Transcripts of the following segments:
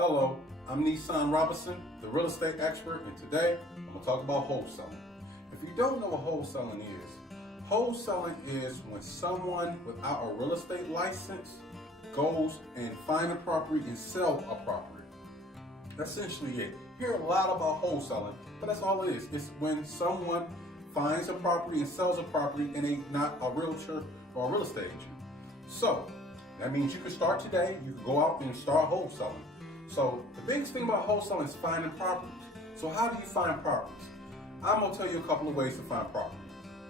Hello, I'm NESAHN Robinson, the real estate expert, and today I'm going to talk about wholesaling. If you don't know what wholesaling is when someone without a real estate license goes and find a property and sell a property. That's essentially it. You hear a lot about wholesaling, but that's all it is. It's when someone finds a property and sells a property and they're not a realtor or a real estate agent. So that means you can start today. You can go out and start wholesaling. So the biggest thing about wholesaling is finding properties. So how do you find properties? I'm going to tell you a couple of ways to find property.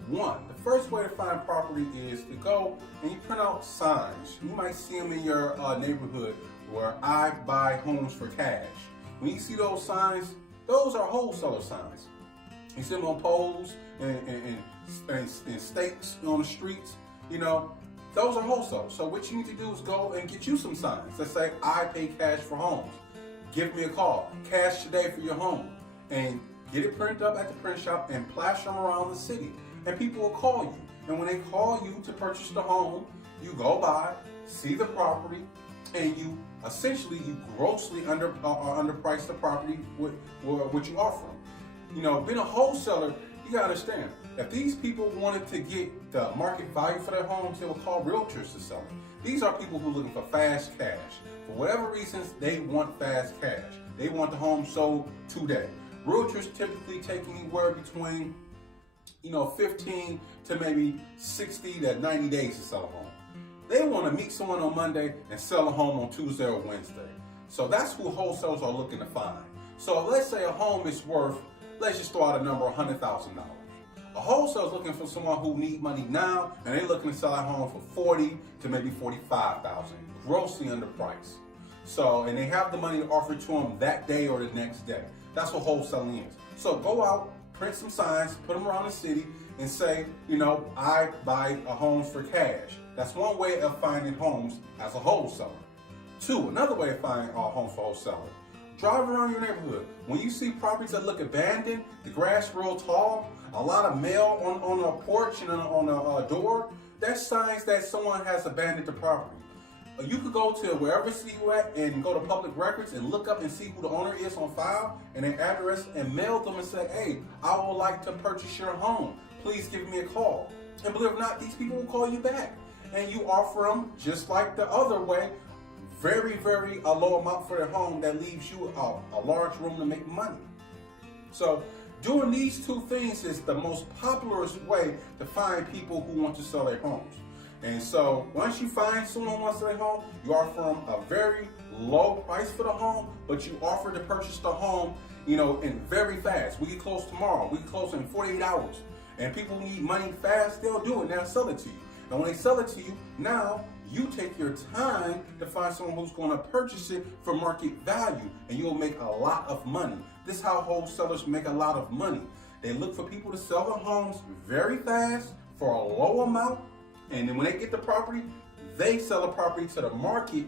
One, the first way to find property is to go and you print out signs. You might see them in your neighborhood where I buy homes for cash. When you see those signs, those are wholesaler signs. You see them on poles and stakes on the streets, those are wholesalers. So what you need to do is go and get you some signs that say, I pay cash for homes. Give me a call. Cash today for your home. And get it printed up at the print shop and plaster them around the city. And people will call you. And when they call you to purchase the home, you go by, see the property, and you grossly underprice the property with what you offer them. Being a wholesaler, you gotta understand, if these people wanted to get the market value for their homes, they would call realtors to sell them. These are people who are looking for fast cash. For whatever reasons, they want fast cash. They want the home sold today. Realtors typically take anywhere between 15 to maybe 60 to 90 days to sell a home. They want to meet someone on Monday and sell a home on Tuesday or Wednesday. So that's who wholesalers are looking to find. So let's say a home is worth, let's just throw out a number, $100,000. A wholesaler is looking for someone who needs money now, and they're looking to sell a home for $40,000 to maybe $45,000, grossly underpriced. So, and they have the money to offer to them that day or the next day. That's what wholesaling is. So go out, print some signs, put them around the city, and say, I buy a home for cash. That's one way of finding homes as a wholesaler. Two, another way of finding a home for wholesaler. Drive around your neighborhood. When you see properties that look abandoned, the grass real tall, a lot of mail on a porch and on a door, that's signs that someone has abandoned the property. You could go to wherever city you're at and go to public records and look up and see who the owner is on file and their address and mail them and say, hey, I would like to purchase your home. Please give me a call. And believe it or not, these people will call you back. And you offer them, just like the other way, very a low amount for their home that leaves you a large room to make money. So doing these two things is the most popular way to find people who want to sell their homes. And so once you find someone who wants to sell their home, you offer them a very low price for the home, but you offer to purchase the home, in very fast. We get close tomorrow. We get close in 48 hours. And people need money fast, they'll do it. They'll sell it to you. And when they sell it to you, now you take your time to find someone who's going to purchase it for market value, and you'll make a lot of money. This is how wholesalers make a lot of money. They look for people to sell their homes very fast for a low amount, and then when they get the property, they sell the property to the market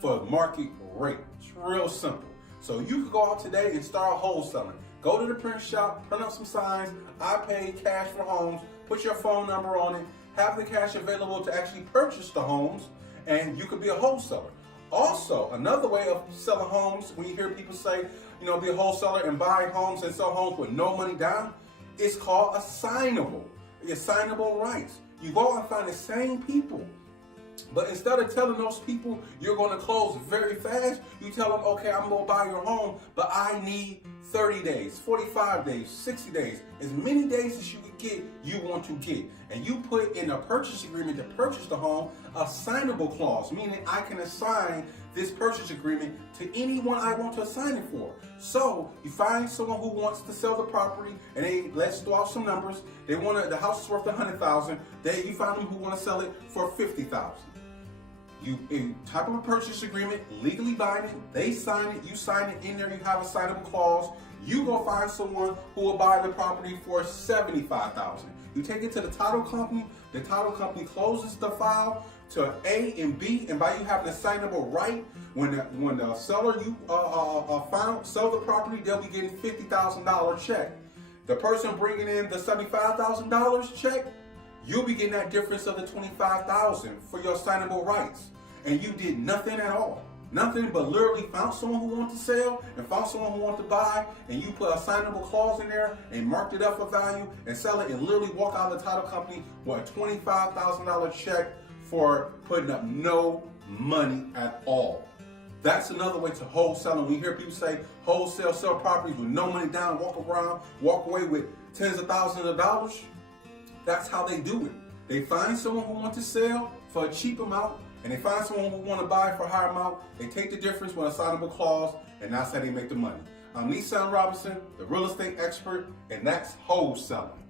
for market rate. It's real simple. So you could go out today and start wholesaling. Go to the print shop, print up some signs, I pay cash for homes, put your phone number on it, have the cash available to actually purchase the homes, and you could be a wholesaler. Also, another way of selling homes, when you hear people say, be a wholesaler and buy homes and sell homes with no money down, it's called assignable. Assignable rights. You go out and find the same people, but instead of telling those people you're going to close very fast, you tell them, okay, I'm going to buy your home, but I need 30 days, 45 days, 60 days, as many days as you can get, you want to get. And you put in a purchase agreement to purchase the home, a signable clause, meaning I can assign this purchase agreement to anyone I want to assign it for. So you find someone who wants to sell the property, and let's throw out some numbers. The house is worth $100,000. You find them who want to sell it for $50,000. You type of a purchase agreement, legally binding, they sign it, you sign it, in there you have a signable clause. You go find someone who will buy the property for $75,000. You take it to the title company closes the file to A and B, and by you having a signable right, when the seller sell the property, they'll be getting $50,000 check. The person bringing in the $75,000 check, you'll be getting that difference of the $25,000 for your assignable rights, and you did nothing at all. Nothing but literally found someone who wants to sell and found someone who wants to buy, and you put a signable clause in there and marked it up for value and sell it, and literally walk out of the title company with a $25,000 check for putting up no money at all. That's another way to wholesale. We hear people say wholesale, sell properties with no money down, walk around, walk away with tens of thousands of dollars. That's how they do it. They find someone who wants to sell for a cheap amount, and they find someone who want to buy for a higher amount. They take the difference with a signable clause, and that's how they make the money. I'm NESAHN Robinson, the real estate expert, and that's wholesaling.